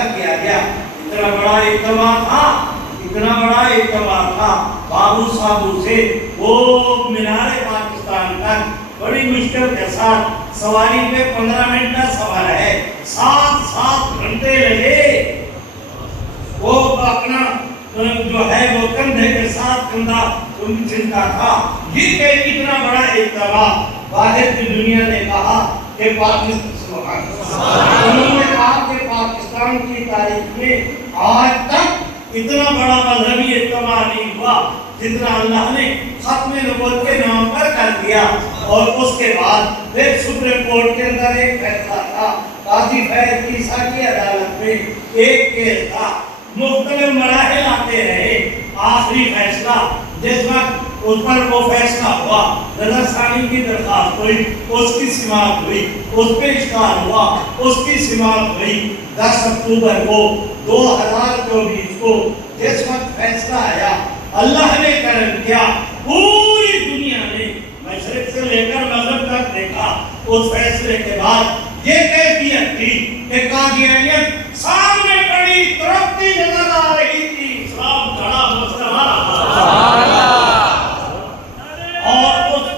وعدہ کیا گیا. اتنا بڑا اجتماع تھا، اتنا بڑا اجتماع تھا. بابو صاحب سے وہ مینار پاکستان تک بڑی مشکل کے ساتھ سواری پہ 15 منٹ کا سفر ہے، 7 گھنٹے لگے. وہ اپنا جو ہے وہ کندھے کے ساتھ کندھا ان چلتا تھا. یہ کہ اتنا بڑا اجتماع باہر کی دنیا نے کہا کہ پاکستان، انہوں نے کہا کہ پاکستان کی تاریخ میں آج تک اتنا بڑا مذہبی اجتماع نہیں ہوا جتنا اللہ نے ختم نبوت کے نام پر کر دیا. اور اس کے بعد پھر سپریم کورٹ کے اندر ایک فیصلہ تھا، قاضی فیض عیسیٰ کی عدالت میں ایک کیس تھا. مختلف مراحل آتے رہے. آخری فیصلہ جس وقت اس پر وہ فیصلہ ہوا، نظر ثانی کی درخواست ہوئی، اس کی سماعت ہوئی، اس پہ اشکال ہوا، اس کی سماعت ہوئی 10 اکتوبر کو 2024 کو. جس وقت فیصلہ آیا، اللہ نے کرم کیا، پوری دنیا نے مشرق سے لے کر مغرب تک دیکھا. اس فیصلے کے بعد یہ کیفیت تھی کہ قادیانیت سامنے کھڑی تڑپتی نظر آ رہی تھی. اسلام کھڑا مسلمان اور اس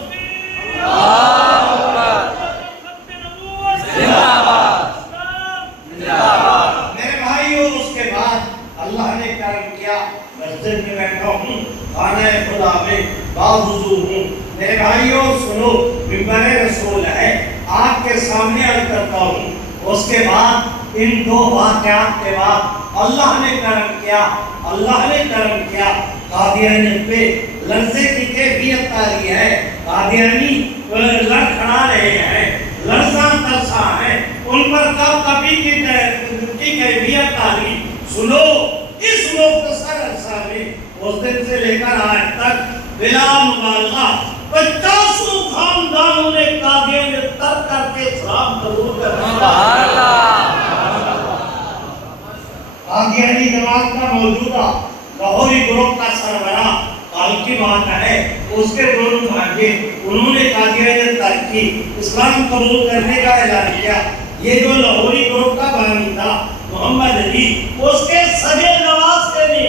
میرے بھائیوں، اس کے بعد اللہ نے کرم کیا، مسجد میں بیٹھا ہوں، خانہ خدا میں باوضو ہوں. میرے بھائیوں سنو، منبر رسول ہے، آپ کے سامنے عرض کرتا ہوں. اس کے بعد ان 2 واقعات کے بعد اللہ نے کرم کیا، اللہ نے کرم کیا. قادیانیت پہ لرزے کی کیفیت تاری ہے. قادیانی لڑکھڑا رہے ہیں، لرزاں ترساں ہیں، ان پر کب کبھی کی کیفیت تاری. سنو، اس مختصر عرصہ میں اس دن سے لے کر آج تک بلا مبالغہ 50 خاندانوں نے قادیانیت ترک کر کے اسلام قبول کر لیا. قادیانی جماعت کا موجودہ لاہوری گروپ کا سربراہ کال کی بات ہے، اس کے دونوں بھانجے انہوں نے قادیانیت ترک کی، اسلام قبول کرنے کا اعلان کیا. یہ جو لاہوری گروپ کا بانی تھا محمد علی، اس کے سگے نواسے نے،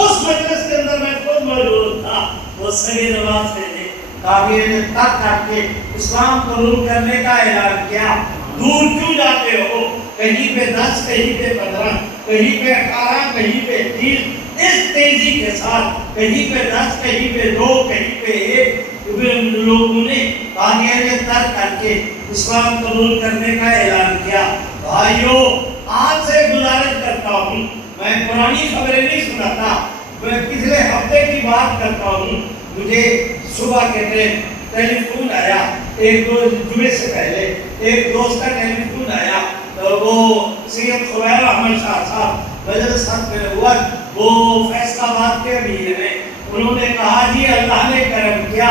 اس مجلس کے اندر میں خود موجود تھا، وہ سگے نواسے نے قادیانیت ترک کر کے اسلام قبول کرنے کا اعلان کیا. دور کیوں جاتے ہو؟ کہیں پہ 10، کہیں پہ 15، کہیں پہ 18، کہیں پہ 30، اس تیزی کے ساتھ کہیں پہ 10، کہیں پہ 2، کہیں پہ 1 لوگوں نے قادیانیت ترک کر کے اسلام قبول کرنے کا اعلان کیا. بھائیو، آج سے گزارش کرتا ہوں، میں پرانی خبریں نہیں سناتا، میں پچھلے ہفتے کی بات کرتا ہوں. مجھے صبح کے ٹیلی فون آیا، ایک جمعے سے پہلے ایک دوست کا ٹیلی فون آیا. وہ سید خبیر احمد شاہ صاحب مجلس میں ہوا، وہ فیصل آباد کے امیر ہیں. انہوں نے کہا جی اللہ نے کرم کیا،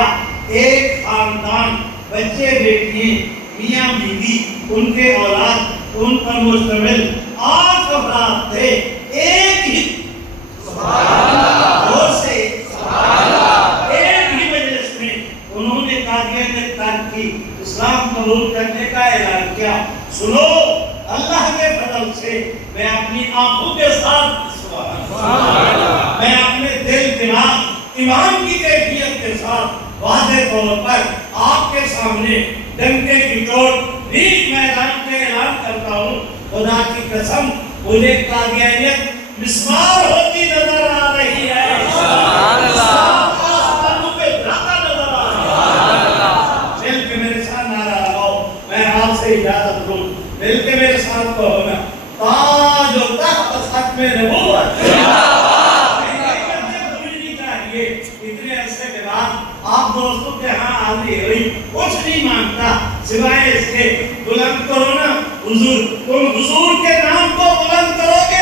ایک خاندان، بچے بیٹیاں، میاں بیوی، ان کے اولاد، ان پر مشتمل 8 افراد تھے. ایک ہی اور سے ایک ہی مجلس میں انہوں نے قادیانیت ترک کی، اسلام قبول کرنے کا اعلان کیا. سنو، اللہ کے فضل سے میں اپنی آنکھوں کے ساتھ، میں اپنے دل دماغ ایمان کی کیفیت کے ساتھ واضح طور پر آپ کے سامنے ڈنکے کی چوٹ ریگ میدان کے اعلان کرتا ہوں. خدا کی قسم، مجھے قادیانیت مسمار ہوتی نظر آ رہی ہے، آسمانوں پہ جاتا نظر آ رہا ہے. مل کے میرے ساتھ نعرہ لگاؤ، میں آپ سے اجازت لوں، مل کے میرے ساتھ کہو نا، تاج و تخت ختم نبوت. اتنے عرصے کے بعد آپ دوستوں کے ہاں حاضری ہوئی، کچھ نہیں مانگتا سوائے اس کے بلند کرو نا حضور. تم حضور کے نام کو بلند کرو گے